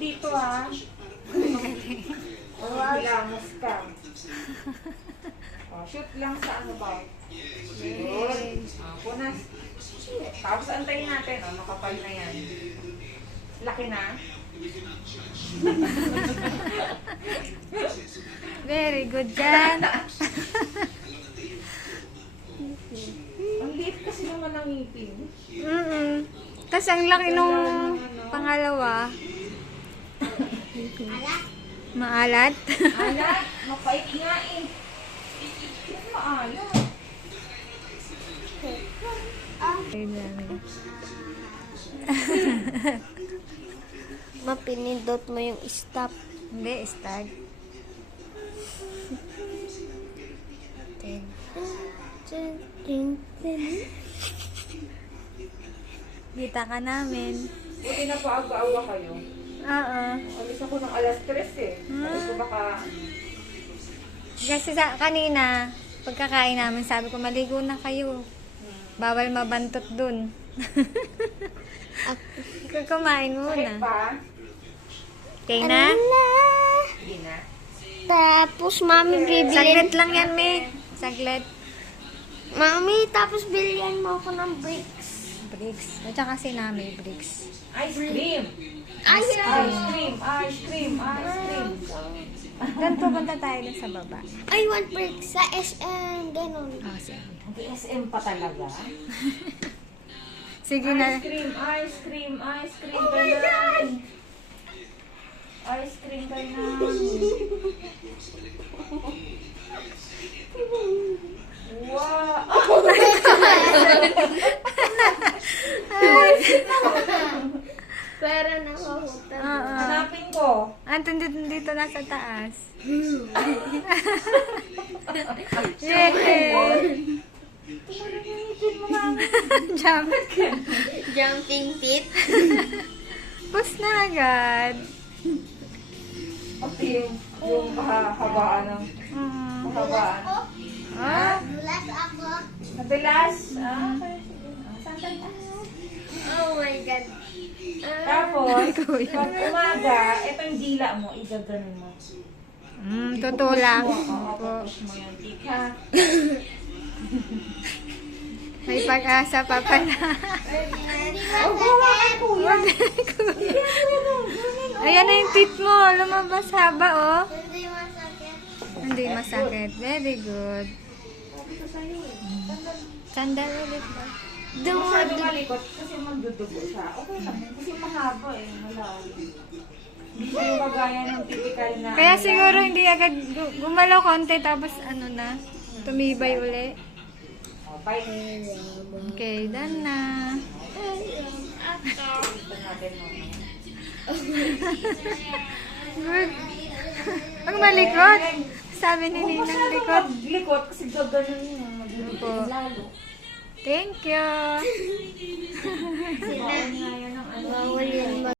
dito ha. Hilamos ka. Shoot lang sa ano ba? Yun. Punas. Tapos antayin natin. Makapal na yan. Laki na. Very good dyan. Ang liit kasi naman ng ngipin. Tapos ang laki nung pangalawa. Maalat. Alat, mapait nga eh. Yan maalat. Mapinindot mo yung stop. Hindi, start. Kita ka namin. Buti na paaga-aga kayo. Oo. Alis ako ng alas 3 eh. Alis ko baka... Kasi kanina, pagkakain namin, sabi ko, maligo na kayo. Bawal mabantot dun. Kumain Sakit muna. pa? Okay na? Hindi na. Tapos, mami, bibili. Saglit lang yan, May. Saglit. Mami, tapos bilihan mo ako ng bricks. Bricks. At saka si Nami, bricks. Ice cream. Ice Ice cream. Ice cream. Ice cream. Doon pupunta tayo dun sa baba. I want bricks sa SM, ganun. Oh, sige. SM pa talaga. Sige na. Ice cream. Ice cream. Ice cream. Oh my God! Ice cream ka na. Wow! Pero nakahuta. Oo. Hanapin ko. Anton dito na sa taas. Yay! Jump. Jumping feet. Push na agad. Okay, yung kahabaan ng kahabaan. Ah, Bulas ako. Nabilas. Okay. Saan ka? Oh my God. Tapos, pag umaga, itong dila mo, igaganon mo. tutulak. Oo, push mo yung tika. May pag-asa pa pala. Oh, hawakan ko yan. Ayan na yung teeth mo. Lumabas haba, oh. Hindi masakit. Hindi masakit. Very good. Sandal ulit ba? Masyado malikot kasi magdudugo siya. Okay lang, kasi mahaba eh, malalim. Hindi siya yung kagaya ng typical na... Kaya siguro hindi agad gumalaw konti tapos ano na, tumibay uli. Oh, bye. Okay, done na. Ito natin mo. Good. Ang malikot. Sabi ni Ninang Masyado likot. maglikot kasi gaganon niya. Opo. Lalo. Thank you. Bawal nga yan ang ano. Bawal yan